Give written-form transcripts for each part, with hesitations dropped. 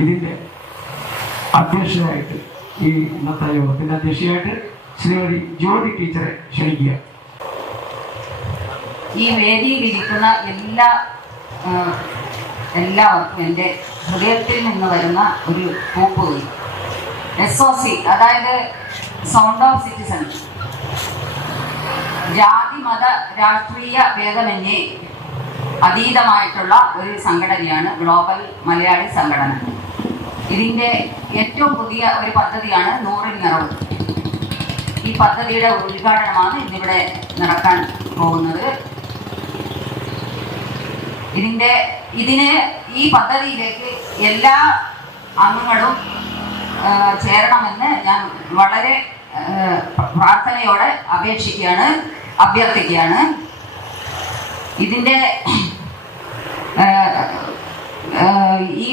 ഇതിൻ്റെ അധ്യക്ഷയായിട്ട് ഈ ഇന്നത്തെ യോഗത്തിൻ്റെ അധ്യക്ഷയായിട്ട് ശ്രീമതി ജ്യോതി ടീച്ചറെ ക്ഷണിക്കുക. ഈ വേദിയിലിരിക്കുന്ന എല്ലാവർക്കും എൻ്റെ ഹൃദയത്തിൽ നിന്ന് വരുന്ന ഒരു പൂപ്പുകയും SOC, അതായത് സൗണ്ട് ഓഫ് സിറ്റിസൺസ്, ജാതി മത രാഷ്ട്രീയ ഭേദമന്യേ അതീതമായിട്ടുള്ള ഒരു സംഘടനയാണ് ഗ്ലോബൽ മലയാളി സംഘടന. ഇതിൻ്റെ ഏറ്റവും പുതിയ ഒരു പദ്ധതിയാണ് 100ൽ നിറവ്. ഈ പദ്ധതിയുടെ ഉദ്ഘാടനമാണ് ഇന്നിവിടെ നടക്കാൻ പോകുന്നത്. ഈ പദ്ധതിയിലേക്ക് എല്ലാ അംഗങ്ങളും ചേരണമെന്ന് ഞാൻ വളരെ പ്രാർത്ഥനയോടെ അഭ്യർത്ഥിക്കുകയാണ്. ഈ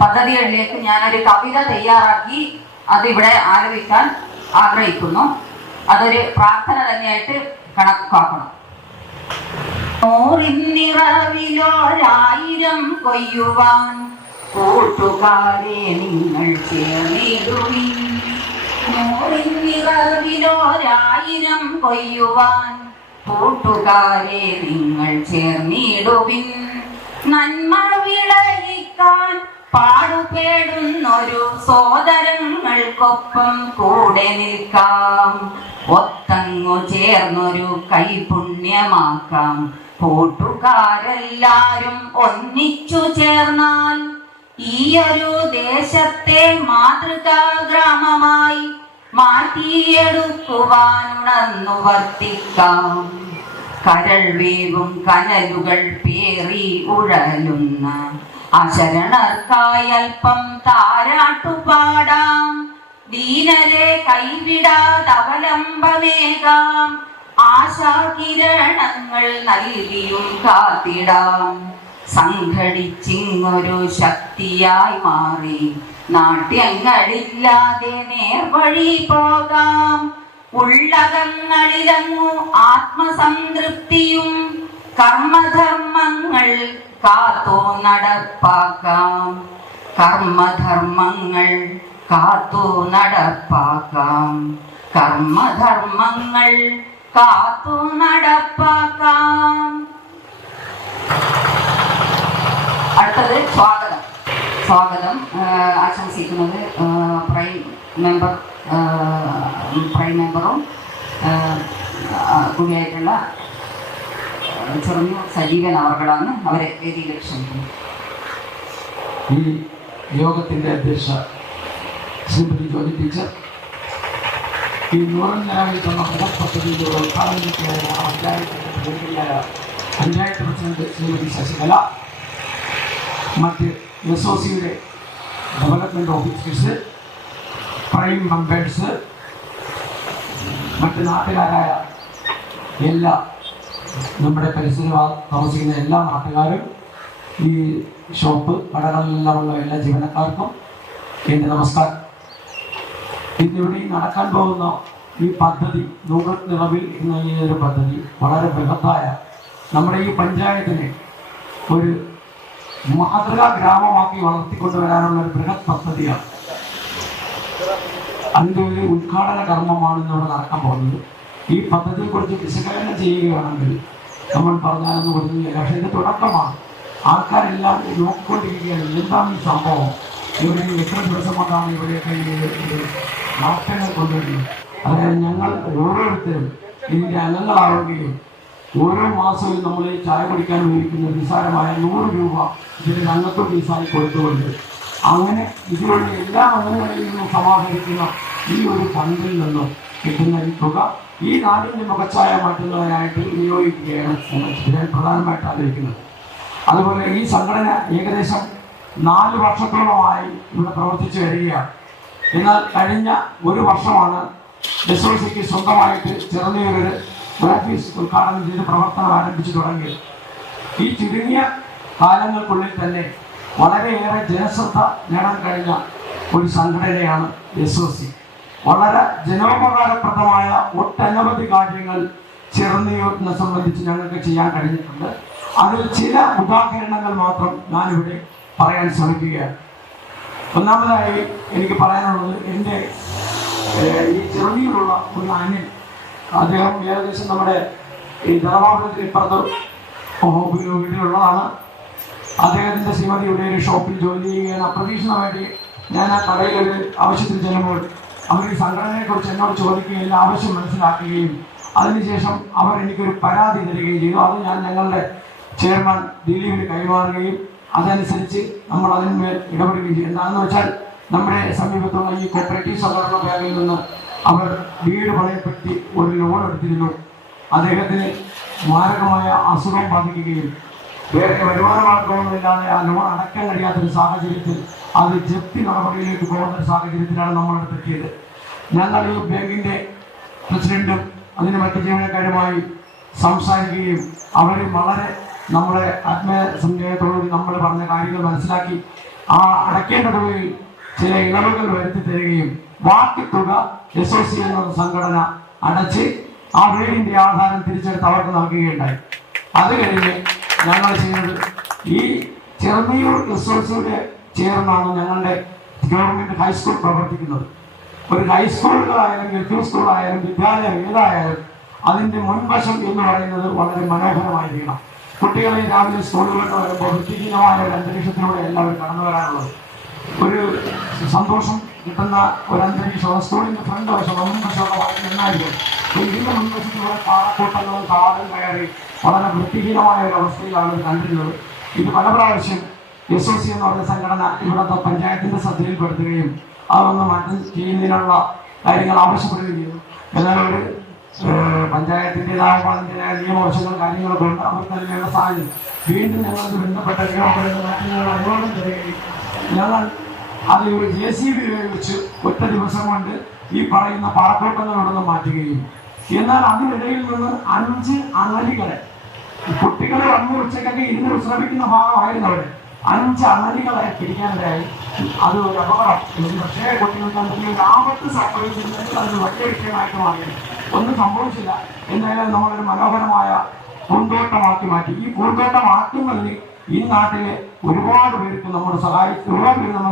പദ്ധതികളിലേക്ക് ഞാനൊരു കവിത തയ്യാറാക്കി അതിവിടെ ആലപിക്കാൻ ആഗ്രഹിക്കുന്നു. അതൊരു പ്രാർത്ഥന തന്നെയായിട്ട് കണക്കാക്കണം. 100ൽ നിറവിലൊരായിരം കൊയ്യുവാൻ കൂട്ടുകാരെ നിങ്ങൾ ചേർന്നിടുവിൻ. 100ൽ നിറവിലൊരായിരം കൊയ്യുവാൻ കൂട്ടുകാരെ നിങ്ങൾ ചേർന്നിടുവിൻ. നന്മ വിളയിക്കാൻ പാടുപെടുന്നൊരു സോദരങ്ങൾക്കൊപ്പം കൂടെ നിൽക്കാം. ഒത്തങ്ങു ചേർന്നൊരു കൈപുണ്യമാക്കാം. കൂട്ടുകാരെല്ലാരും ഒന്നിച്ചു ചേർന്നാൽ ഈയൊരു ദേശത്തെ മാതൃകാ ഗ്രാമമായി മാറ്റിയെടുക്കുവാനുണർന്നു വർത്തിക്കാം. കരൾ വേവും കനലുകൾ പേറി ഉഴലുന്ന അശരണർക്കായി അല്പം താരാട്ടുപാടാം. ദീനരെ കൈവിടാതവലംബമേകാം. ആശാകിരണങ്ങൾ നൽകിയും കാത്തിടാം. സംഘടിച്ചിങ്ങൊരു ശക്തിയായി മാറി നാട്യങ്ങളില്ലാതെ നേർവഴി പോകാം. ഉള്ളകങ്ങളിലങ്ങു ആത്മസംതൃപ്തിയും കർമ്മധർമ്മങ്ങൾ കാത്തോ നടപ്പാക്കാം. കർമ്മധർമ്മങ്ങൾ കാത്തു നടപ്പാക്കാം. കർമ്മധർമ്മങ്ങൾ കാത്തു നടപ്പാക്കാം. അടുത്തത് സ്വാഗതം ആശംസിക്കുന്നത് പ്രൈം മെമ്പറും കൂടിയായിട്ടുള്ള ചെറുന്നിയൂർ സജീവനവർകളാണ്. അവരെ വേദിയിലേക്ക് ക്ഷണിക്കുന്നത്. ഈ യോഗത്തിൻ്റെ അധ്യക്ഷ ശ്രീമതി ജ്യോതി ടീച്ചർ ഈ 100ൽ നിറവിൽ തന്ന ബൃഹത് പദ്ധതിയുടെ ഉദ്ഘാടനത്തിനായ പഞ്ചായത്ത് പ്രസിഡന്റ് ശ്രീമതി ശശികല, മറ്റ് SOCയുടെ ഡെവലപ്മെൻറ്റ് ഓഫീസേഴ്സ്, പ്രൈം മെമ്പേഴ്സ്, മറ്റ് നാട്ടുകാരായ എല്ലാ നമ്മുടെ പരിസരം താമസിക്കുന്ന എല്ലാ നാട്ടുകാരും, ഈ ഷോപ്പ് കടകളിലെല്ലാമുള്ള എല്ലാ ജീവനക്കാർക്കും എൻ്റെ നമസ്കാരം. ഇന്നിവിടെ നടക്കാൻ പോകുന്ന ഈ പദ്ധതി 100ൽ നിറവിൽ എന്ന ഈ ഒരു പദ്ധതി വളരെ ബൃഹത്തായ നമ്മുടെ ഈ പഞ്ചായത്തിനെ ഒരു മാതൃകാ ഗ്രാമമാക്കി വളർത്തിക്കൊണ്ടുവരാനുള്ള ഒരു ബൃഹത് പദ്ധതിയാണ്. അതിൻ്റെ ഒരു ഉദ്ഘാടന കർമ്മമാണ് ഇന്നിവിടെ നടക്കാൻ പോകുന്നത്. ഈ പദ്ധതിയെക്കുറിച്ച് വിശകലനം ചെയ്യുകയാണെങ്കിൽ നമ്മൾ പറഞ്ഞാലെന്ന് പറഞ്ഞില്ല, പക്ഷേ ഇത് തുടക്കമാണ്. ആൾക്കാരെല്ലാം നോക്കിക്കൊണ്ടിരിക്കുകയാണ് എന്താണ് ഈ സംഭവം, ഇവിടെ എത്ര ദിവസം കൊണ്ടാണ് ഇവിടെയൊക്കെ മാറ്റങ്ങൾ കൊണ്ടുവരുന്നത്. അതായത് ഞങ്ങൾ ഓരോരുത്തരും ഇതിൻ്റെ അംഗങ്ങളാവുകയും ഓരോ മാസവും നമ്മൾ ഈ ചായ കുടിക്കാൻ ഉപയോഗിക്കുന്ന നിസ്സാരമായ 100 രൂപ ഇതിൻ്റെ അംഗത്വ ഫീസായി കൊടുത്തുകൊണ്ട് അങ്ങനെ ഇതിലുള്ള എല്ലാ അംഗങ്ങളിൽ നിന്നും സമാഹരിക്കുന്ന ഈ ഒരു ഫണ്ടിൽ നിന്നും കിട്ടുന്ന ഈ തുക ഈ നാടിൻ്റെ മുഖച്ഛായ മാറ്റുന്നതിനായിട്ട് വിനിയോഗിക്കുകയാണ് ഞാൻ പ്രധാനമായിട്ട് ആഗ്രഹിക്കുന്നത്. അതുപോലെ ഈ സംഘടന ഏകദേശം 4 വർഷത്തോളമായി ഇവിടെ പ്രവർത്തിച്ചു വരികയാണ്. എന്നാൽ കഴിഞ്ഞ 1 വർഷമാണ് SOCക്ക് സ്വന്തമായിട്ട് ചെറുന്നിയൂർ ഓഫീസ് ഉദ്ഘാടനം ചെയ്ത് പ്രവർത്തനം ആരംഭിച്ചു തുടങ്ങിയത്. ഈ ചുരുങ്ങിയ കാലങ്ങൾക്കുള്ളിൽ തന്നെ വളരെയേറെ ജനശ്രദ്ധ നേടാൻ കഴിഞ്ഞ ഒരു സംഘടനയാണ് SOC. വളരെ ജനോപകാരപ്രദമായ ഒട്ടനവധി കാര്യങ്ങൾ ചെറുന്നിയൂരിനെ സംബന്ധിച്ച് ഞങ്ങൾക്ക് ചെയ്യാൻ കഴിഞ്ഞിട്ടുണ്ട്. അതിൽ ചില ഉദാഹരണങ്ങൾ മാത്രം ഞാനിവിടെ പറയാൻ ശ്രമിക്കുകയാണ്. ഒന്നാമതായി എനിക്ക് പറയാനുള്ളത് എൻ്റെ ഈ ചെറുനിയിലുള്ള ഒരു അനിൽ, അദ്ദേഹം ഏകദേശം നമ്മുടെ ഈ ധർമാപുരത്തിന് ഇപ്പുറത്ത് വീട്ടിലുള്ളതാണ്. അദ്ദേഹത്തിൻ്റെ ശ്രീമതിയുടെ ഒരു ഷോപ്പിൽ ജോലി ചെയ്യുകയാണ്. അപ്രതീക്ഷിതമായിട്ട് ഞാൻ ആ കടയിൽ ഒരു ആവശ്യത്തിന് ചെല്ലുമ്പോൾ അവർ ഈ സംഘടനയെക്കുറിച്ച് എന്നോട് ചോദിക്കുകയും എല്ലാ ആവശ്യം മനസ്സിലാക്കുകയും അതിനുശേഷം അവർ എനിക്കൊരു പരാതി തരികയും ചെയ്തു. അത് ഞാൻ ഞങ്ങളുടെ ചെയർമാൻ ദിലീപിന് കൈമാറുകയും അതനുസരിച്ച് നമ്മൾ അതിന്മേൽ ഇടപെടുകയും ചെയ്യും. എന്താണെന്ന് വെച്ചാൽ നമ്മുടെ സമീപത്തുള്ള ഈ കോപ്പറേറ്റീവ് സഹകരണ ബാങ്കിൽ നിന്ന് അവർ വീട് പണയപ്പെട്ടി ഒരു ലോൺ എടുത്തിരുന്നു. അദ്ദേഹത്തിന് മാരകമായ അസുഖം ബാധിക്കുകയും വേറെ വരുമാന മാർഗമൊന്നുമില്ലാതെ ആ ലോൺ അടയ്ക്കാൻ കഴിയാത്തൊരു സാഹചര്യത്തിൽ അത് ജപ്തി നടപടിയിലേക്ക് പോകുന്ന ഒരു സാഹചര്യത്തിലാണ് നമ്മളെടുത്തെത്തിയത്. ഞങ്ങൾ ഈ ബാങ്കിൻ്റെ പ്രസിഡന്റും അതിന് മറ്റു ജീവനക്കാരുമായി സംസാരിക്കുകയും അവർ വളരെ നമ്മളെ ആത്മസംശയത്തോടുകൂടി നമ്മൾ പറഞ്ഞ കാര്യങ്ങൾ മനസ്സിലാക്കി ആ അടയ്ക്കേണ്ട തുകയിൽ ചില ഇളവുകൾ വരുത്തി തരികയും ബാക്കി തുക SOC എന്ന സംഘടന അടച്ച് ആ വീടിൻ്റെ ആധാരം തിരിച്ചെടുത്ത് അവർക്ക് നൽകുകയുണ്ടായി. അത് കഴിഞ്ഞ് ഞങ്ങൾ ചെയ്യുന്നത് ഈ ചെറുന്നിയൂർ SOCയുടെ ചേർന്നാണ് ഞങ്ങളുടെ ഗവൺമെൻറ് ഹൈസ്കൂൾ പ്രവർത്തിക്കുന്നത്. ഒരു ഹൈസ്കൂളുകളായാലും LP സ്കൂളായാലും വിദ്യാലയം ഏതായാലും അതിൻ്റെ മുൻവശം എന്ന് പറയുന്നത് വളരെ മനോഹരമായിരിക്കണം. കുട്ടികളെ രാവിലെ സ്കൂളുകളിൽ വരുമ്പോൾ വൃത്തിഹീനമായ ഒരു അന്തരീക്ഷത്തിലൂടെ എല്ലാവരും കടന്നു വരാനുള്ളത് ഒരു സന്തോഷം കിട്ടുന്ന ഒരു അന്തരീക്ഷം സ്കൂളിൻ്റെ ഫ്രണ്ട് വശം മുൻവശമൊക്കെ വളരെ നന്നായിരിക്കും. ഇതിൻ്റെ മുൻവശത്തിലൂടെ പാറക്കൂട്ടങ്ങളും കാടും കയറി വളരെ വൃത്തിഹീനമായ ഒരു അവസ്ഥയിലാണ് ഇത് കണ്ടിരുന്നത്. ഇത് പല പ്രാവശ്യം SOC എന്ന് പറഞ്ഞ സംഘടന ഇവിടുത്തെ പഞ്ചായത്തിൻ്റെ ശ്രദ്ധയിൽപ്പെടുത്തുകയും അതൊന്ന് മാറ്റം ചെയ്യുന്നതിനുള്ള കാര്യങ്ങൾ ആവശ്യപ്പെടുകയും ചെയ്തു. എന്നാൽ ഒരു പഞ്ചായത്തിൻ്റെതായ അതിൻ്റെതായ നിയമവശങ്ങളും കാര്യങ്ങളൊക്കെ ഉണ്ട്. അവർക്ക് അതിനുള്ള സാഹചര്യം വീണ്ടും ഞങ്ങൾക്ക് ബന്ധപ്പെട്ട അനുവാദം തരികയും ഞങ്ങൾ അത് ഒരു JCB ഉപയോഗിച്ച് ഒറ്റ ദിവസം കൊണ്ട് ഈ പറയുന്ന പാറക്കൂട്ടങ്ങളോടൊന്ന് മാറ്റുകയും എന്നാൽ അതിനിടയിൽ നിന്ന് 5 അണലികളെ കുട്ടികളെ വന്ന് ഉച്ചക്കൊക്കെ ഇരുന്ന് വിശ്രമിക്കുന്ന ഭാഗമായിരുന്നു അവിടെ 5 അണലികളെ പിടിക്കാനിടയായി. അത് ഒരു അപകടം. പക്ഷേ കുട്ടികൾക്ക് എന്തെങ്കിലും ആപത്ത് സംഭവിച്ചിട്ടുണ്ടെങ്കിൽ അതൊരു വലിയ വിഷയമായിട്ട് മാറിയത്. ഒന്നും സംഭവിച്ചില്ല. എന്തായാലും നമ്മളൊരു മനോഹരമായ പൂന്തോട്ടമാക്കി മാറ്റി. ഈ പൂന്തോട്ടമാക്കുന്നതിന് ഈ നാട്ടിലെ ഒരുപാട് പേർക്ക് നമ്മൾ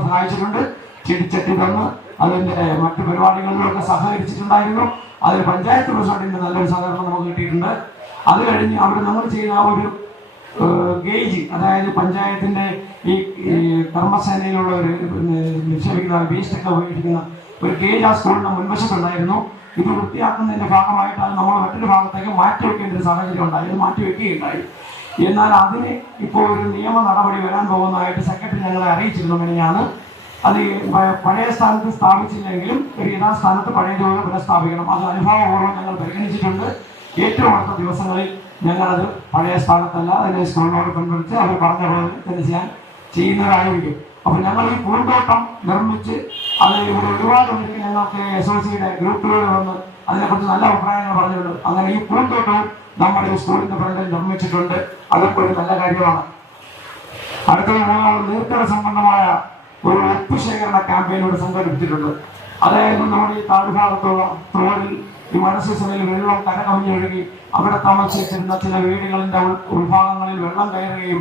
സഹായിച്ചിട്ടുണ്ട്. ചെടിച്ചട്ടി തന്ന് അതിൻ്റെ മറ്റു പരിപാടികളിലൊക്കെ സഹകരിച്ചിട്ടുണ്ടായിരുന്നു. അതിൽ പഞ്ചായത്ത് പ്രസിഡന്റിൻ്റെ നല്ലൊരു സഹകരണം നമുക്ക് കിട്ടിയിട്ടുണ്ട്. അത് കഴിഞ്ഞ് അവിടെ നമ്മൾ ചെയ്ത ഒരു ഗേജ്, അതായത് പഞ്ചായത്തിൻ്റെ ഈ കർമ്മസേനയിലുള്ള ഒരു നിക്ഷേപിക്കുന്ന വേസ്റ്റൊക്കെ ഉപയോഗിക്കുന്ന ഒരു ഗേജ് ആ സ്കൂളിൻ്റെ മുൻവശത്തുണ്ടായിരുന്നു. ഇത് വൃത്തിയാക്കുന്നതിൻ്റെ ഭാഗമായിട്ട് അത് നമ്മൾ മറ്റൊരു ഭാഗത്തേക്ക് മാറ്റിവെക്കേണ്ട ഒരു സാഹചര്യം ഉണ്ടായി. അത് മാറ്റിവെക്കുകയുണ്ടായി. എന്നാൽ അതിന് ഇപ്പോൾ ഒരു നിയമ നടപടി വരാൻ പോകുന്നതായിട്ട് സെക്രട്ടറി ഞങ്ങളെ അറിയിച്ചിരുന്നു. മെനഞ്ഞാണ് അത് പഴയ സ്ഥാനത്ത് സ്ഥാപിച്ചില്ലെങ്കിലും ഒരു യഥാസ്ഥാനത്ത് പഴയതുപോലെ പുനഃസ്ഥാപിക്കണം. അത് അനുഭാവപൂർവ്വം ഞങ്ങൾ പരിഗണിച്ചിട്ടുണ്ട്. ഏറ്റവും അടുത്ത ദിവസങ്ങളിൽ ഞങ്ങളത് പഴയ സ്ഥാനത്തല്ല അതിനെ സ്കൂളിനോട് പിന്തുണച്ച് അവർ പറഞ്ഞ പോലെ തന്നെ ചെയ്യുന്നതായിരിക്കും. അപ്പോൾ ഞങ്ങൾ ഈ പൂന്തോട്ടം നിർമ്മിച്ച് അത് ഇവിടെ ഒരുപാട് പേർക്ക് ഞങ്ങൾക്ക് SOCയുടെ ഗ്രൂപ്പുകൾ വന്ന് അതിനെക്കുറിച്ച് നല്ല അഭിപ്രായങ്ങൾ പറഞ്ഞിട്ടുണ്ട്. അങ്ങനെ ഈ പൂന്തോട്ടവും നമ്മുടെ ഈ സ്കൂളിൻ്റെ ഫ്രണ്ടിൽ നിർമ്മിച്ചിട്ടുണ്ട്. അതൊക്കെ ഒരു നല്ല കാര്യമാണ്. അടുത്തത് നീർക്കട സംബന്ധമായ ഒരു ഉപ്പ് ശേഖരണ ക്യാമ്പയിൻ ഇവിടെ സംഘടിപ്പിച്ചിട്ടുണ്ട്. അതായത് നമ്മുടെ ഈ താഴ്ഭാഗത്തുള്ള തോടിൽ ഈ മഴ സീസണിൽ വെള്ളം കരകവിഞ്ഞൊഴുകി അവിടെ താമസിച്ചിരുന്ന ചില വീടുകളിൻ്റെ ഉൾഭാഗങ്ങളിൽ വെള്ളം കയറുകയും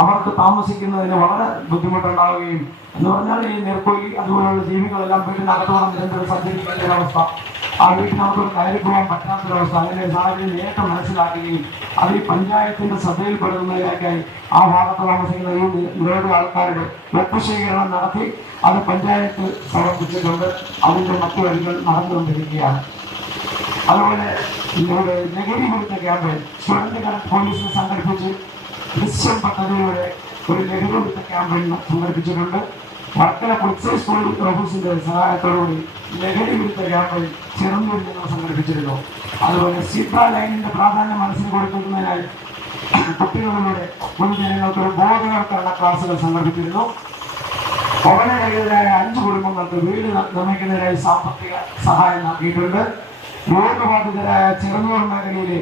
അവർക്ക് താമസിക്കുന്നതിന് വളരെ ബുദ്ധിമുട്ടുണ്ടാവുകയും എന്ന് പറഞ്ഞാൽ ഈ നീർക്കോലി അതുപോലുള്ള ജീവികളെല്ലാം വീട്ടിനകത്തോടെ നിരന്തരം സഞ്ചരിക്കേണ്ട ഒരവസ്ഥ, ആ വീട്ടിനകത്തോട് കയറി പോകാൻ പറ്റാത്തൊരവസ്ഥ. അതിൻ്റെ സാഹചര്യം നേരിട്ട് മനസ്സിലാക്കുകയും അത് ഈ പഞ്ചായത്തിൻ്റെ ശ്രദ്ധയിൽപ്പെടുന്നതിലേക്കായി ആ ഭാഗത്ത് താമസിക്കുന്ന ഈ നിരവധി ആൾക്കാരുടെ ഉപ്പ് ശേഖരണം നടത്തി അത് പഞ്ചായത്ത് സമർപ്പിച്ചിട്ടുണ്ട്. അതിൻ്റെ മറ്റു വഴികൾ നടന്നുകൊണ്ടിരിക്കുകയാണ്. അതുപോലെ ഇവിടെ ലഹരി വിരുദ്ധ ക്യാമ്പയിൻ സ്റ്റുഡൻറ് പോലീസിനെ സംഘടിപ്പിച്ച് ദൃശ്യം പദ്ധതിയുടെ ഒരു ലഹരി വിരുദ്ധ ക്യാമ്പയിൻ സംഘടിപ്പിച്ചിട്ടുണ്ട്. വർക്കല പുൽസൈ സ്കൂൾ ഓഫീസിന്റെ സഹായത്തോടുകൂടി ലഹരി വിരുദ്ധ ക്യാമ്പയിൻ ചെറുന്നൂരിൽ ഞങ്ങൾ സംഘടിപ്പിച്ചിരുന്നു. അതുപോലെ സീബ്ര ലൈനിന്റെ പ്രാധാന്യം മനസ്സിൽ കൊടുക്കുന്നതിനായി കുട്ടികളിലൂടെ പൊതുജനങ്ങൾക്ക് ഒരു ബോധവൽക്കരണ ക്ലാസുകൾ സംഘടിപ്പിച്ചിരുന്നു. ഭവനരഹിതരായ 5 കുടുംബങ്ങൾക്ക് വീട് നിർമ്മിക്കുന്നതിനായി സാമ്പത്തിക സഹായം നൽകിയിട്ടുണ്ട്. രോഗബാധിതരായ ചെറുന്നൂർ മേഖലയിലെ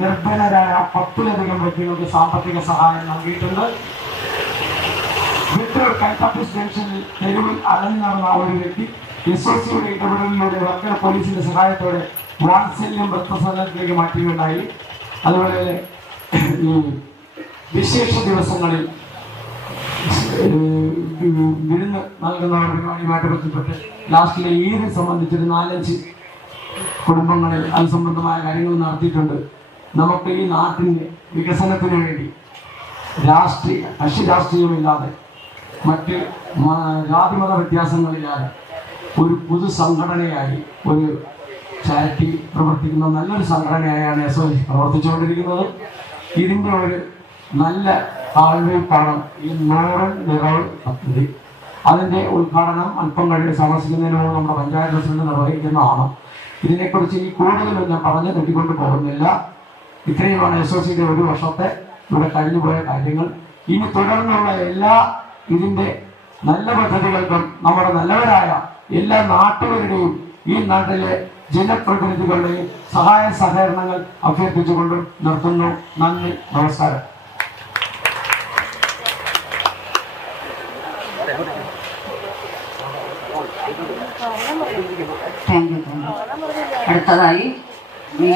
നിർധനരായ 10ലധികം വ്യക്തികൾക്ക് സാമ്പത്തിക സഹായം നൽകിയിട്ടുണ്ട്. വിട്ടൂർ കൈത്തപ്പീസ് ജംഗ്ഷനിൽ തെരുവിൽ അലഞ്ഞു നടന്ന ഒരു വ്യക്തി SOCയുടെ ഇടപെടലിലൂടെ വർക്കല പോലീസിന്റെ സഹായത്തോടെ വാത്സല്യം വൃദ്ധസദനത്തിലേക്ക് മാറ്റുകയുണ്ടായി. അതുപോലെ ഈ വിശേഷ ദിവസങ്ങളിൽ വിരുന്ന് നൽകുന്ന പരിപാടിയുമായിട്ട് ബന്ധപ്പെട്ട് ലാസ്റ്റിലെ ഈദ് സംബന്ധിച്ചൊരു 4-5 കുടുംബങ്ങളിൽ അത് സംബന്ധമായ കാര്യങ്ങൾ നടത്തിയിട്ടുണ്ട്. നമുക്ക് ഈ നാട്ടിൻ്റെ വികസനത്തിന് വേണ്ടി കക്ഷി രാഷ്ട്രീയമില്ലാതെ മറ്റ് ജാതിമത വ്യത്യാസങ്ങളില്ലാതെ ഒരു പൊതു സംഘടനയായി ഒരു ചാരിറ്റി പ്രവർത്തിക്കുന്ന നല്ലൊരു സംഘടനയായാണ് SOC പ്രവർത്തിച്ചുകൊണ്ടിരിക്കുന്നത്. ഇതിൻ്റെ ഒരു നല്ല കാൽവയ്പ്പാണ് ഈ 100 നിറവ് പദ്ധതി. അതിൻ്റെ ഉദ്ഘാടനം അല്പം കഴിഞ്ഞ് താമസിക്കുന്നതിന് മുമ്പ് നമ്മുടെ പഞ്ചായത്ത് പ്രസിഡന്റ് നിർവഹിക്കുന്നതാണ്. ഇതിനെക്കുറിച്ച് ഈ കൂടുതലും ഞാൻ പറഞ്ഞു തെറ്റിക്കൊണ്ട് പോകുന്നില്ല. ഇത്രയുമാണ് SOCയുടെ ഒരു വർഷത്തെ ഇവിടെ കഴിഞ്ഞുപോയ കാര്യങ്ങൾ. ഇനി തുടർന്നുള്ള എല്ലാ ഇതിൻ്റെ നല്ല പദ്ധതികൾക്കും നമ്മുടെ നല്ലവരായ എല്ലാ നാട്ടുകാരുടെയും ഈ നാട്ടിലെ ജനപ്രതിനിധികളുടെയും സഹായ സഹകരണങ്ങൾ അഭ്യർത്ഥിച്ചുകൊണ്ട് നിർത്തുന്നു. നന്ദി, നമസ്കാരം. അടുത്തതായി ഈ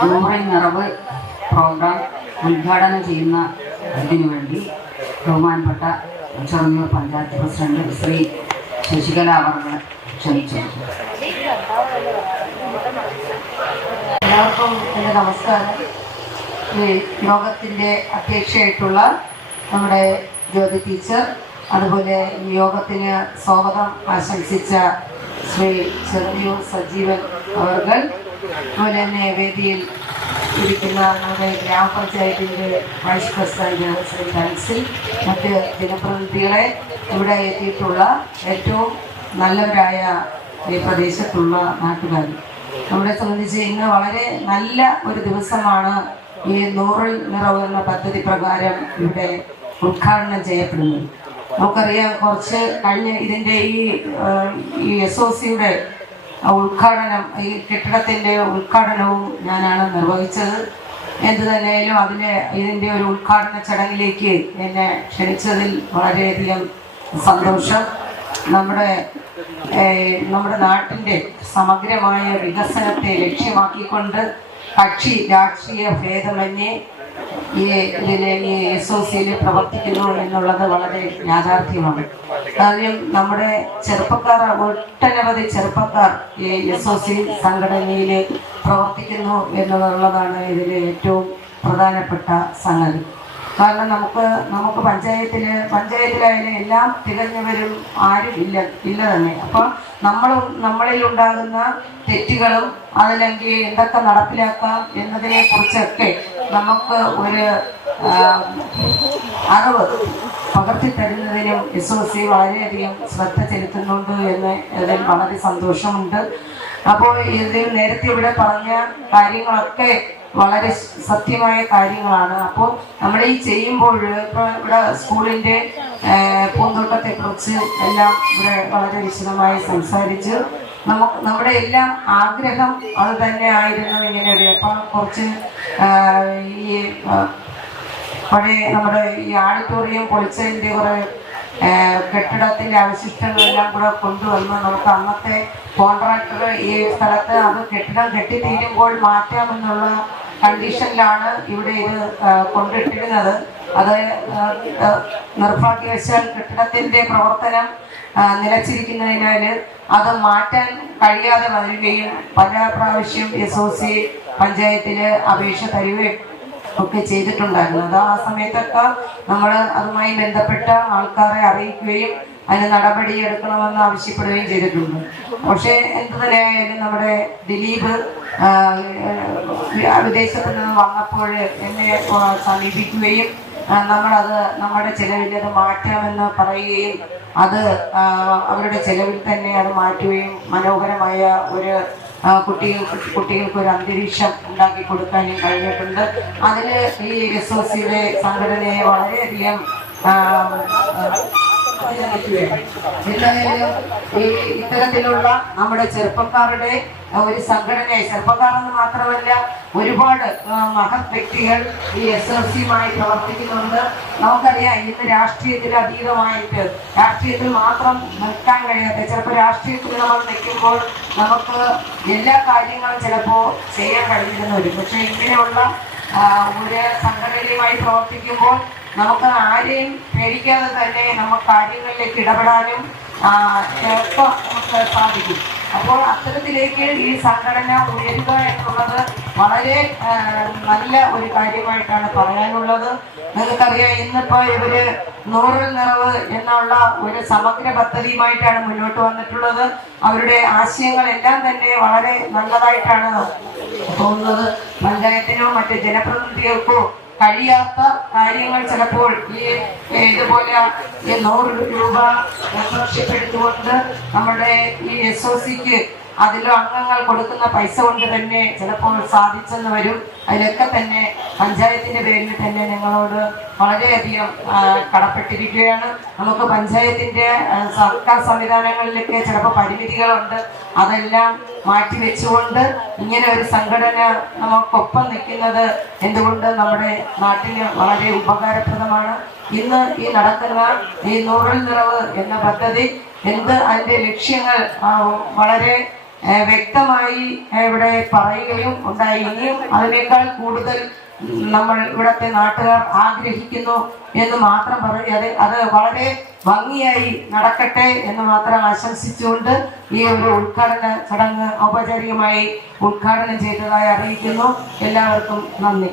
100 നിറവ് പ്രോഗ്രാം ഉദ്ഘാടനം ചെയ്യുന്ന ഇതിനു വേണ്ടി ബഹുമാനപ്പെട്ട ചെറുന്നിയൂർ പഞ്ചായത്ത് പ്രസിഡന്റ് ശ്രീ കലഅവർകൾ ക്ഷണിച്ചു. എല്ലാവർക്കും എൻ്റെ നമസ്കാരം. ഈ യോഗത്തിൻ്റെ അധ്യക്ഷയായിട്ടുള്ള നമ്മുടെ ജ്യോതി ടീച്ചർ, അതുപോലെ ഈ യോഗത്തിന് സ്വാഗതം ആശംസിച്ച ശ്രീ ചെറുന്നിയൂർ സജീവൻ അവർകൾ, അതുപോലെ തന്നെ വേദിയിൽ ഇരിക്കുന്ന നമ്മുടെ ഗ്രാമപഞ്ചായത്തിൻ്റെ വൈസ് പ്രസിഡന്റ് ശ്രീ കൻസിൽ, മറ്റ് ജനപ്രതിനിധികളെ, ഇവിടെ എത്തിയിട്ടുള്ള ഏറ്റവും നല്ലവരായ ഈ പ്രദേശത്തുള്ള നാട്ടുകാർ, നമ്മളെ സംബന്ധിച്ച് ഇന്ന് വളരെ നല്ല ഒരു ദിവസമാണ്. ഈ 100 നിറവ് എന്ന പദ്ധതി പ്രകാരം ഇവിടെ ഉദ്ഘാടനം ചെയ്യപ്പെടുന്നത്. നമുക്കറിയാം, കുറച്ച് കഴിഞ്ഞ് ഇതിൻ്റെ ഈ SOCയുടെ ഉദ്ഘാടനം, ഈ കെട്ടിടത്തിൻ്റെ ഉദ്ഘാടനവും ഞാനാണ് നിർവഹിച്ചത്. എന്തു തന്നെയായാലും ഇതിൻ്റെ ഒരു ഉദ്ഘാടന ചടങ്ങിലേക്ക് എന്നെ ക്ഷണിച്ചതിൽ വളരെയധികം സന്തോഷം. നമ്മുടെ നാട്ടിൻ്റെ സമഗ്രമായ വികസനത്തെ ലക്ഷ്യമാക്കിക്കൊണ്ട് കക്ഷി രാഷ്ട്രീയ ഭേദമന്യേ ഈ SOCയിൽ പ്രവർത്തിക്കുന്നു എന്നുള്ളത് വളരെ യാഥാർത്ഥ്യമാണ്. കാര്യം നമ്മുടെ ചെറുപ്പക്കാർ, ഒട്ടനവധി ചെറുപ്പക്കാർ ഈ SOC സംഘടനയിൽ പ്രവർത്തിക്കുന്നു എന്നുള്ളതാണ് ഇതിലെ ഏറ്റവും പ്രധാനപ്പെട്ട സംഗതി. കാരണം നമുക്ക് പഞ്ചായത്തിലായാലും എല്ലാം തികഞ്ഞവരും ആരും ഇല്ല തന്നെ. അപ്പം നമ്മളിൽ ഉണ്ടാകുന്ന തെറ്റുകളും അതല്ലെങ്കിൽ എന്തൊക്കെ നടപ്പിലാക്കാം എന്നതിനെ കുറിച്ചൊക്കെ നമുക്ക് ഒരു അറിവ് പകർത്തി തരുന്നതിനും SOC വളരെയധികം ശ്രദ്ധ ചെലുത്തുന്നുണ്ട് എന്ന് അതിൽ വളരെ സന്തോഷമുണ്ട്. അപ്പോൾ ഇതിൽ നേരത്തെ ഇവിടെ പറഞ്ഞ കാര്യങ്ങളൊക്കെ വളരെ സത്യമായ കാര്യങ്ങളാണ്. അപ്പോൾ നമ്മൾ ഈ ചെയ്യുമ്പോൾ ഇപ്പോൾ ഇവിടെ സ്കൂളിൻ്റെ പൂന്തോട്ടത്തെക്കുറിച്ച് എല്ലാം ഇവിടെ വളരെ വിശദമായി സംസാരിച്ച് നമ്മുടെ എല്ലാം ആഗ്രഹം അത് തന്നെ ആയിരുന്നു ഇങ്ങനെ. അപ്പം കുറച്ച് ഈ പഴയ നമ്മുടെ ഈ ഓഡിറ്റോറിയം പൊളിച്ചതിൻ്റെ കുറേ കെട്ടിടത്തിൻ്റെ അവശിഷ്ടങ്ങളെല്ലാം കൂടെ കൊണ്ടുവന്ന് നമുക്ക് അന്നത്തെ കോൺട്രാക്ടർ ഈ സ്ഥലത്ത് അത് കെട്ടിടം കെട്ടിത്തീരുമ്പോൾ മാറ്റാമെന്നുള്ള കണ്ടീഷനിലാണ് ഇവിടെ ഇത് കൊണ്ടിട്ടിരുന്നത്. അത് നിർഭാഗ്യവശാൽ കെട്ടിടത്തിൻ്റെ പ്രവർത്തനം നിലച്ചിരിക്കുന്നതിനാൽ അത് മാറ്റാൻ കഴിയാതെ വരികയും പല പ്രാവശ്യം SOC പഞ്ചായത്തിൽ അപേക്ഷ തരികയും ഒക്കെ ചെയ്തിട്ടുണ്ടായിരുന്നു. അത് ആ സമയത്തൊക്കെ നമ്മൾ അതുമായി ബന്ധപ്പെട്ട ആൾക്കാരെ അറിയിക്കുകയും അതിന് നടപടി എടുക്കണമെന്ന് ആവശ്യപ്പെടുകയും ചെയ്തിട്ടുണ്ട്. പക്ഷേ എന്ത് തന്നെയായാലും നമ്മുടെ ദിലീപ് വിദേശത്ത് നിന്ന് വന്നപ്പോൾ എന്നെ സമീപിക്കുകയും നമ്മുടെ ചെലവിൽ അത് മാറ്റാമെന്ന് പറയുകയും അത് അവരുടെ ചെലവിൽ തന്നെ അത് മാറ്റുകയും മനോഹരമായ ഒരു കുട്ടികൾക്ക് ഒരു അന്തരീക്ഷം ഉണ്ടാക്കി കൊടുക്കാനും കഴിഞ്ഞിട്ടുണ്ട്. അതിന് ഈ SOCയുടെ സംഘടനയെ വളരെയധികം ഇത്തരത്തിലുള്ള നമ്മുടെ ചെറുപ്പക്കാരുടെ ഒരു സംഘടനയെ, ചെറുപ്പക്കാരെന്ന് മാത്രമല്ല ഒരുപാട് മഹത് വ്യക്തികൾ ഈ SOCയുമായി പ്രവർത്തിക്കുന്നുണ്ട്. നമുക്കറിയാം, ഇന്ന് രാഷ്ട്രീയത്തിൽ അതീതമായിട്ട് രാഷ്ട്രീയത്തിൽ മാത്രം നിൽക്കാൻ കഴിയാത്ത, ചിലപ്പോൾ രാഷ്ട്രീയത്തിൽ നമ്മൾ നിൽക്കുമ്പോൾ നമുക്ക് എല്ലാ കാര്യങ്ങളും ചിലപ്പോൾ ചെയ്യാൻ കഴിഞ്ഞിരുന്നു വരും. പക്ഷേ ഇങ്ങനെയുള്ള ഒരു സംഘടനയുമായി പ്രവർത്തിക്കുമ്പോൾ നമുക്ക് ആരെയും പേടിക്കാതെ തന്നെ നമുക്ക് കാര്യങ്ങളിലേക്ക് ഇടപെടാനും ഒക്കെ നമുക്ക് സാധിക്കും. അപ്പോൾ അത്തരത്തിലേക്ക് ഈ സംഘടന ഉയരുക എന്നുള്ളത് വളരെ നല്ല ഒരു കാര്യമായിട്ടാണ് പറയാനുള്ളത്. നിങ്ങൾക്കറിയാം, ഇന്നിപ്പോൾ ഇവര് 100 നിറവ് എന്നുള്ള ഒരു സമഗ്ര പദ്ധതിയുമായിട്ടാണ് മുന്നോട്ട് വന്നിട്ടുള്ളത്. അവരുടെ ആശയങ്ങളെല്ലാം തന്നെ വളരെ നല്ലതായിട്ടാണ് തോന്നുന്നത്. പഞ്ചായത്തിനോ മറ്റ് ജനപ്രതിനിധികൾക്കോ കഴിയാത്ത കാര്യങ്ങൾ ചിലപ്പോൾ ഇതുപോലെ 100 രൂപ മെമ്പർഷിപ്പ് എടുത്തുകൊണ്ട് നമ്മുടെ ഈ SOCക്ക് അതിൽ അംഗങ്ങൾ കൊടുക്കുന്ന പൈസ കൊണ്ട് തന്നെ ചിലപ്പോൾ സാധിച്ചെന്ന് വരും. അതിലൊക്കെ തന്നെ പഞ്ചായത്തിന്റെ പേരിൽ തന്നെ നിങ്ങളോട് വളരെയധികം കടപ്പെട്ടിരിക്കുകയാണ്. നമുക്ക് പഞ്ചായത്തിന്റെ സർക്കാർ സംവിധാനങ്ങളിലൊക്കെ ചിലപ്പോൾ പരിമിതികളുണ്ട്. അതെല്ലാം മാറ്റിവെച്ചുകൊണ്ട് ഇങ്ങനെ ഒരു സംഘടന നമുക്കൊപ്പം നിൽക്കുന്നത് എന്തുകൊണ്ട് നമ്മുടെ നാട്ടിന് വളരെ ഉപകാരപ്രദമാണ്. ഇന്ന് ഈ നടക്കുന്ന ഈ 100 നിറവ് എന്ന പദ്ധതി അതിന്റെ ലക്ഷ്യങ്ങൾ വളരെ വ്യക്തമായി ഇവിടെ പറയുകയും ഉണ്ടായി. ഇനിയും അതിനേക്കാൾ കൂടുതൽ നമ്മൾ ഇവിടുത്തെ നാട്ടുകാർ ആഗ്രഹിക്കുന്നു എന്ന് മാത്രം പറയാതെ അത് വളരെ ഭംഗിയായി നടക്കട്ടെ എന്ന് മാത്രം ആശംസിച്ചുകൊണ്ട് ഈ ഒരു ഉദ്ഘാടന ചടങ്ങ് ഔപചാരികമായി ഉദ്ഘാടനം ചെയ്തതായി അറിയിക്കുന്നു. എല്ലാവർക്കും നന്ദി.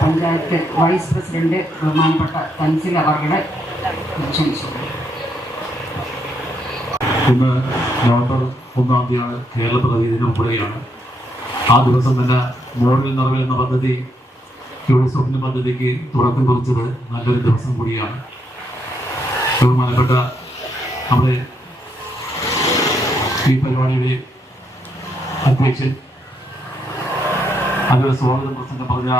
പഞ്ചായത്ത് വൈസ് പ്രസിഡന്റ് ബഹുമാനപ്പെട്ട കലഅവർകളെ ക്ഷണിച്ചു. ഇന്ന് നവംബർ 1-ാം തീയതിയാണ് കേരള പ്രതിനിധി ദിനം ഉൾപ്പെടുകയാണ്. ആ ദിവസം തന്നെ മോഡൽ നിറവ് എന്ന പദ്ധതി സ്വപ്ന പദ്ധതിക്ക് തുടക്കം കുറിച്ചത് നല്ലൊരു ദിവസം കൂടിയാണ്. ബഹുമാനപ്പെട്ട നമ്മുടെ ഈ പരിപാടിയുടെ അധ്യക്ഷൻ അതുപോലെ സ്വാഗതം പ്രസംഗം പറഞ്ഞ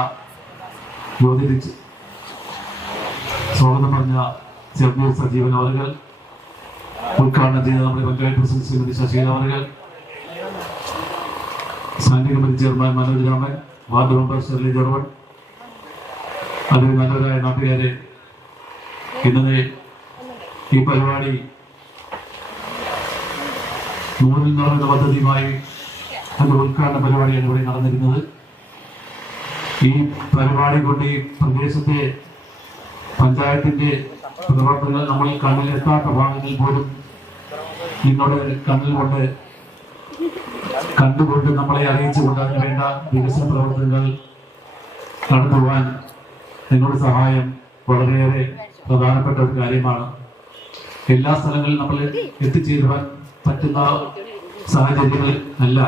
cherunniyoor കലഅവർകൾ, ഉദ്ഘാടനം ചെയ്ത നമ്മുടെ പഞ്ചായത്ത് പ്രസിഡന്റ് ശ്രീമതി കലഅവർകൾ, standing committee chairman Manoj Raman, ward member Sherly Jorvan, അതിൽ നല്ലവരായ നാട്ടുകാരെ, ഇന്നലെ ഈ പരിപാടി 100 നിറവ് പദ്ധതിയുമായി അതിന്റെ ഉദ്ഘാടന പരിപാടിയാണ് ഇവിടെ നടന്നിരുന്നത്. ഈ പരിപാടി കൊണ്ട് ഈ പ്രദേശത്തെ പഞ്ചായത്തിന്റെ പ്രവർത്തനങ്ങൾ നമ്മൾ കണ്ണിലെത്താത്ത ഭാഗങ്ങളിൽ പോലും നിങ്ങളുടെ കണ്ണിൽ കണ്ടുകൊണ്ട് നമ്മളെ അറിയിച്ചുകൊണ്ട് അതിന് വേണ്ട വികസന പ്രവർത്തനങ്ങൾ നടത്തുവാൻ നിങ്ങളുടെ സഹായം വളരെയേറെ പ്രധാനപ്പെട്ട ഒരു കാര്യമാണ്. എല്ലാ സ്ഥലങ്ങളിലും നമ്മൾ എത്തിച്ചേരുവാൻ പറ്റുന്ന സാഹചര്യങ്ങളിൽ അല്ല.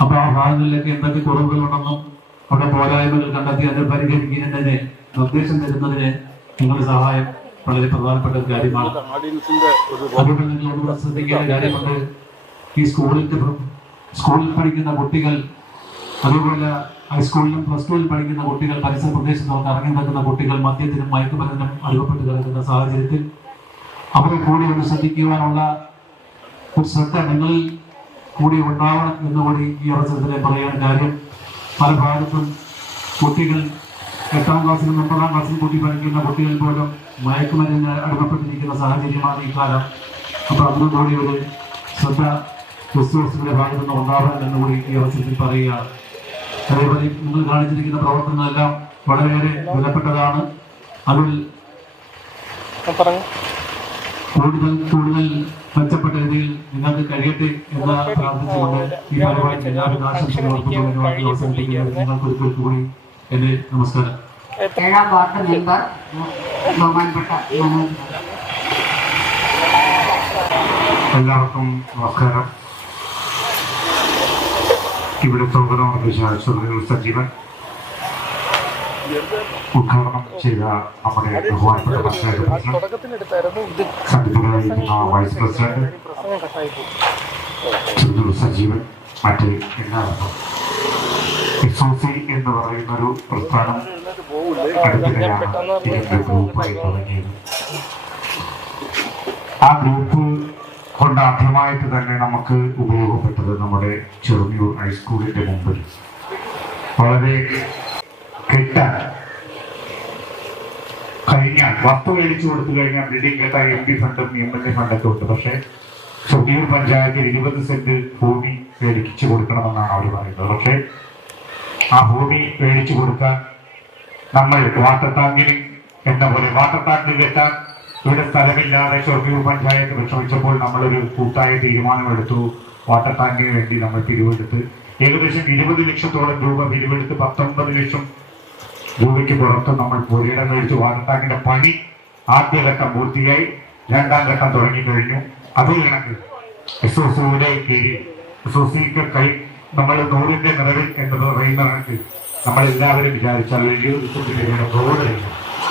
അപ്പൊ ആ ഭാഗങ്ങളിലേക്ക് എന്തൊക്കെ കുറവുകളുണ്ടെന്നും അവിടെ പോരായ്മകൾ കണ്ടെത്തി അത് പരിഹരിക്കുന്നതിന് നിർദ്ദേശം തരുന്നതിന് നിങ്ങളുടെ സഹായം വളരെ പ്രധാനപ്പെട്ട ഒരു കാര്യമാണ്. അതുകൊണ്ട് നിങ്ങളോട് ശ്രദ്ധിക്കേണ്ട കാര്യമുണ്ട്. ഈ സ്കൂളിൽ പഠിക്കുന്ന കുട്ടികൾ, അതുപോലെ ഹൈസ്കൂളിലും +2 പഠിക്കുന്ന കുട്ടികൾ, പരിസര പ്രദേശത്ത് ഇറങ്ങി നിൽക്കുന്ന കുട്ടികൾ മദ്യത്തിനും മയക്കുമരുന്നിനും അടിമപ്പെട്ട് കിടക്കുന്ന സാഹചര്യത്തിൽ അവരെ കൂടി ഒന്ന് ശ്രദ്ധിക്കുവാനുള്ള ഒരു ശ്രദ്ധ നിങ്ങളിൽ കൂടി ഉണ്ടാവണം എന്നുകൂടി ഈ അവസരത്തിൽ പറയാൻ കാര്യം, പല ഭാഗത്തും കുട്ടികൾ 8ാം ക്ലാസ്സിലും 9ാം ക്ലാസ്സിലും കൂട്ടി പഠിക്കുന്ന കുട്ടികൾ പോലും മയക്കുമരുന്നിന് അടിമപ്പെട്ടിരിക്കുന്ന സാഹചര്യമാണ് ഈ കാലം. അപ്പോൾ അതിനും കൂടി ഒരു ശ്രദ്ധ ക്രിസ്തുവിന്റെ ഭാഗത്തു നിന്ന് ഉണ്ടാവണം എന്നുകൂടി ഈ അവസരത്തിൽ പറയുക. അതേപോലെ നിങ്ങൾ കാണിച്ചിരിക്കുന്ന പ്രവർത്തനങ്ങളെല്ലാം വളരെയേറെ വിലപ്പെട്ടതാണ്. അതിൽ കൂടുതൽ മെച്ചപ്പെട്ട രീതിയിൽ നിങ്ങൾക്ക് കഴിയട്ടെ എന്ന് പ്രാർത്ഥിച്ചുകൊണ്ട് ഈ പരിപാടി എല്ലാവരും നിങ്ങൾക്ക് ഒരിക്കൽ കൂടി എന്റെ നമസ്കാരം. 7ാം വാർഡ് മെമ്പർ ബഹുമാനപ്പെട്ട എല്ലാവർക്കും നമസ്കാരം. ഇവിടെ സജീവൻ ഉദ്ഘാടനം ചെയ്ത നമ്മുടെ ബഹുമാനപ്പെട്ട പഞ്ചായത്ത് പ്രസിഡന്റ്, സന്നിധിയിലായിരിക്കുന്ന വൈസ് പ്രസിഡന്റ് ചെറുന്നൂർ സജീവൻ, മറ്റ് എല്ലാവർക്കും SOC എന്ന് പറയുന്നൊരു പ്രസ്ഥാനം അടുത്തിടെയാണ് ഇതിന്റെ ഗ്രൂപ്പായി തുടങ്ങിയത്. ആ ഗ്രൂപ്പ് കൊണ്ട് ആദ്യമായിട്ട് തന്നെ നമുക്ക് ഉപയോഗപ്പെട്ടത് നമ്മുടെ ചെറുന്നിയൂർ ഹൈസ്കൂളിന്റെ മുമ്പിൽ വളരെ കെട്ടാൻ കഴിഞ്ഞാൽ വസ്തു മേടിച്ചു കൊടുത്തു കഴിഞ്ഞാൽ ബിൽഡിംഗ് കെട്ടാൻ MP ഫണ്ടും MLA ഫണ്ടൊക്കെ ഉണ്ട്. പക്ഷെ ചെറുന്നിയൂർ പഞ്ചായത്തിൽ 20 സെന്റ് ഭൂമി മേടിച്ചു കൊടുക്കണമെന്നാണ് അവർ പറയുന്നത്. പക്ഷെ ആ ഭൂമി മേടിച്ചു കൊടുക്കാൻ നമ്മൾ വാട്ടർ ടാങ്കിന് എന്ന പോലെ വാട്ടർ ടാങ്ക് കെട്ടാൻ ഇവിടെ സ്ഥലമില്ലാതെ ചെറുന്നിയൂർ പഞ്ചായത്ത് വിഷമിച്ചപ്പോൾ നമ്മളൊരു കൂട്ടായ തീരുമാനമെടുത്തു. വാട്ടർ ടാങ്കിന് വേണ്ടി നമ്മൾ പിരിവെടുത്ത് ഏകദേശം 20 ലക്ഷത്തോളം രൂപ പിരിവെടുത്ത് 19 ലക്ഷം രൂപയ്ക്ക് പുറത്ത് നമ്മൾ പുരയിടം മേടിച്ചു. വാട്ടർ ടാങ്കിന്റെ പണി ആദ്യഘട്ടം പൂർത്തിയായി, 2ാം ഘട്ടം തുടങ്ങിക്കഴിഞ്ഞു. അതേ കണക്ക് SOCയുടെ കീഴിൽ SOCക്ക് കൈ നമ്മൾ 100ന്റെ നിറവിൽ എന്ന് പറയുന്ന കണക്ക് നമ്മളെല്ലാവരും വിചാരിച്ചാൽ റോഡ്.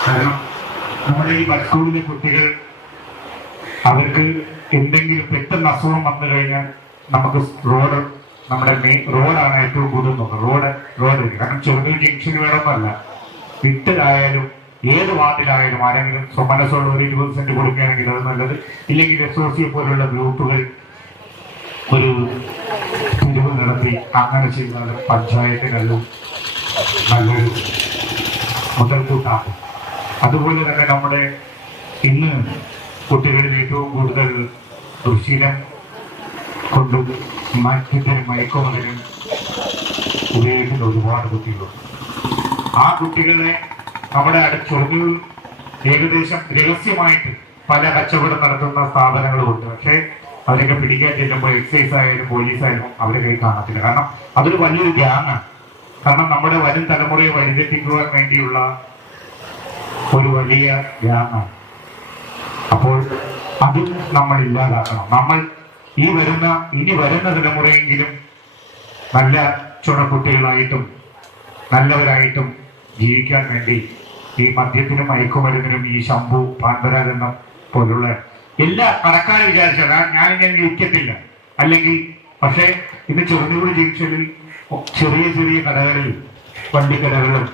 കാരണം നമ്മുടെ ഈ സ്കൂളിലെ കുട്ടികൾ അവർക്ക് എന്തെങ്കിലും പെട്ടെന്ന് അസുഖം വന്നു കഴിഞ്ഞാൽ നമുക്ക് റോഡ്, നമ്മുടെ മെയിൻ റോഡാണ് ഏറ്റവും കൂടുതൽ നോക്കുന്നത്. റോഡ് കാരണം ചെറുന്നൂർ ജംഗ്ഷൻ വേണമെന്നല്ല, വിട്ടിലായാലും ഏത് വാർഡിലായാലും ആരെങ്കിലും മനസ്സുള്ള ഒരു 20 സെന്റ് കൊടുക്കുകയാണെങ്കിൽ അത് നല്ലത്. ഇല്ലെങ്കിൽ SOC പോലുള്ള ഗ്രൂപ്പുകൾ ഒരു പിരിവ് നടത്തി അങ്ങനെ ചെയ്താൽ പഞ്ചായത്തിനത് നല്ലൊരു മുതൽക്കൂട്ടാണ്. അതുപോലെ തന്നെ നമ്മുടെ ഇന്ന് കുട്ടികളിൽ ഏറ്റവും കൂടുതൽ ദുശ്ശീലം കൊണ്ടും മദ്യത്തിനും മയക്കുമരുന്നിനും ഉപയോഗിക്കുന്ന ഒരുപാട് കുട്ടികളുണ്ട്. ആ കുട്ടികളെ നമ്മുടെ ചെറുന്നൂർ ഏകദേശം രഹസ്യമായിട്ട് പല കച്ചവടം നടത്തുന്ന സ്ഥാപനങ്ങളുമുണ്ട്. പക്ഷേ അവരൊക്കെ പിടിക്കാൻ ചെല്ലുമ്പോൾ എക്സൈസ് ആയാലും പോലീസ് ആയാലും അവരെ കൈ കാണത്തില്ല. കാരണം അതൊരു വലിയൊരു ഗ്യാങ്ങാണ്. കാരണം നമ്മുടെ വരും തലമുറയെ വഴിതെറ്റിക്കുവാൻ വേണ്ടിയുള്ള ഒരു വലിയ ഗ്യാങ്ങാണ്. അപ്പോൾ അതും നമ്മൾ ഇല്ലാതാക്കണം. നമ്മൾ ഇനി വരുന്ന തലമുറയെങ്കിലും നല്ല ചുണക്കുട്ടികളായിട്ടും നല്ലവരായിട്ടും ജീവിക്കാൻ വേണ്ടി ഈ മദ്യത്തിനും മയക്കുമരുന്നിനും ഈ ശംഭു പാൻപരാഗെണ്ണം പോലുള്ള എല്ലാ കടക്കാരെ വിചാരിച്ചാൽ ഞാനിങ്ങനെ വിൽക്കത്തില്ല അല്ലെങ്കിൽ. പക്ഷേ ഇന്ന് ചെറുന്നൂർ ജംഗ്ഷനിൽ ചെറിയ ചെറിയ കടകളിൽ, വണ്ടിക്കടകളും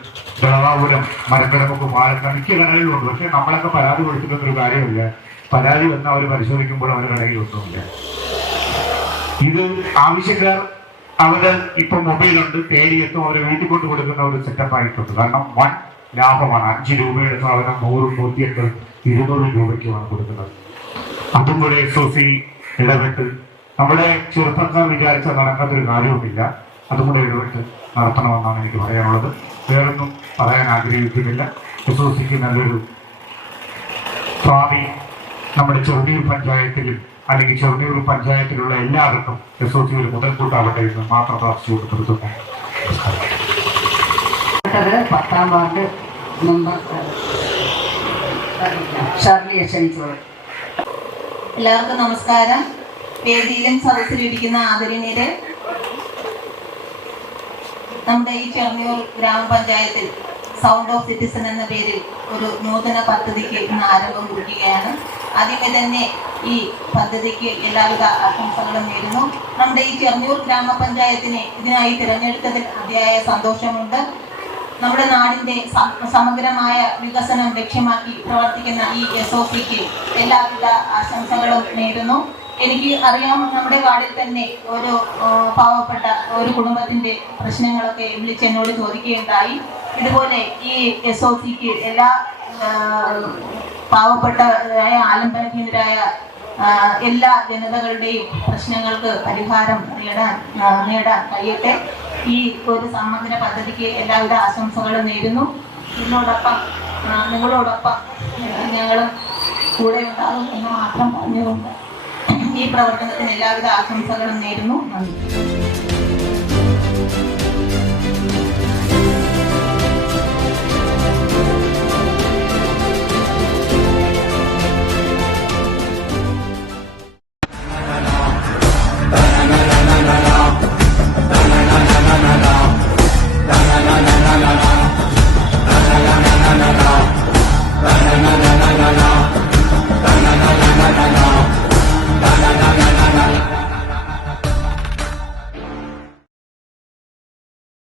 ദളവാപുരം, മരക്കടമുക്ക്, പാലക്കാട് മിക്ക കടകളിലുണ്ട്. പക്ഷെ നമ്മളൊക്കെ പരാതി കൊടുത്തിട്ടൊരു കാര്യമില്ല. പരാതി വന്ന് അവർ പരിശോധിക്കുമ്പോൾ അവരുടെ കടയിൽ ഒന്നുമില്ല. ഇത് ആവശ്യക്കാർ അവര് ഇപ്പൊ മൊബൈലുണ്ട്, തേടിയെത്തും, അവരെ വീട്ടിൽ കൊണ്ട് കൊടുക്കുന്ന ഒരു സെറ്റപ്പ് ആയിട്ടുണ്ട്. കാരണം വൺ ലാഭമാണ്. 5 രൂപയുടെ സാധനം 100, 180, 200 രൂപയ്ക്കുമാണ് കൊടുക്കുന്നത്. അതും കൂടെ SOC ഇടപെട്ട് നമ്മുടെ ചെറുപ്പക്കാർ വിചാരിച്ചാൽ നടക്കാത്തൊരു കാര്യവുമില്ല. അതും കൂടെ ഇടപെട്ട് നടത്തണമെന്നാണ് എനിക്ക് പറയാനുള്ളത്. വേറൊന്നും പറയാൻ ആഗ്രഹിക്കുന്നില്ല. SOCക്ക് നല്ലൊരു ഭാവി നമ്മുടെ ചെറുന്നൂർ പഞ്ചായത്തിലും അല്ലെങ്കിൽ ചെറുന്നൂർ പഞ്ചായത്തിലുള്ള എല്ലാവർക്കും SOC ഒരു മുതൽക്കൂട്ടാവട്ടെ എന്ന് മാത്രം പ്രാർത്ഥിച്ചുകൊണ്ട് നിർത്തുന്നു. നമസ്കാരം. 10ാം വാർഡ് മെമ്പർ ഷർലിയെ ക്ഷണിച്ചോളൂ. എല്ലാവർക്കും നമസ്കാരം. വേദിയിലും സദസ്സിലിരിക്കുന്ന ആദരണീയരെ, നമ്മുടെ ഈ ചെറുന്നിയൂർ ഗ്രാമപഞ്ചായത്തിൽ സൗണ്ട് ഓഫ് സിറ്റിസൺ എന്ന പേരിൽ ഒരു നൂതന പദ്ധതിക്ക് ഇന്ന് ആരംഭം കുറിക്കുകയാണ്. ആദ്യമേ തന്നെ ഈ പദ്ധതിക്ക് എല്ലാവിധ ആശംസകളും നേരുന്നു. നമ്മുടെ ഈ ചെറുന്നിയൂർ ഗ്രാമപഞ്ചായത്തിനെ ഇതിനായി തിരഞ്ഞെടുത്തതിൽ അതിയായ സന്തോഷമുണ്ട്. നമ്മുടെ നാടിന്റെ സമഗ്രമായ വികസനം ലക്ഷ്യമാക്കി പ്രവർത്തിക്കുന്ന ഈ SOCക്ക് എല്ലാവിധ ആശംസകളും നേരുന്നു. എനിക്ക് അറിയാം, നമ്മുടെ വാർഡിൽ തന്നെ ഒരു പാവപ്പെട്ട ഒരു കുടുംബത്തിന്റെ പ്രശ്നങ്ങളൊക്കെ വിളിച്ച് എന്നോട് ചോദിക്കുകയുണ്ടായി. ഇതുപോലെ ഈ SOCക്ക് എല്ലാ പാവപ്പെട്ടതായ ആലംബനഹീനരായ എല്ലാ ജനതകളുടെയും പ്രശ്നങ്ങൾക്ക് പരിഹാരം നേടാൻ കഴിയട്ടെ. ഈ ഒരു സമഗ്ര പദ്ധതിക്ക് എല്ലാവിധ ആശംസകളും നേരുന്നു. നിങ്ങളോടൊപ്പം ഞങ്ങളും കൂടെ ഉണ്ടാകും എന്ന് മാത്രം പറഞ്ഞുകൊണ്ട് ഈ പ്രവർത്തനത്തിന് എല്ലാവിധ ആശംസകളും നേരുന്നു. നന്ദി.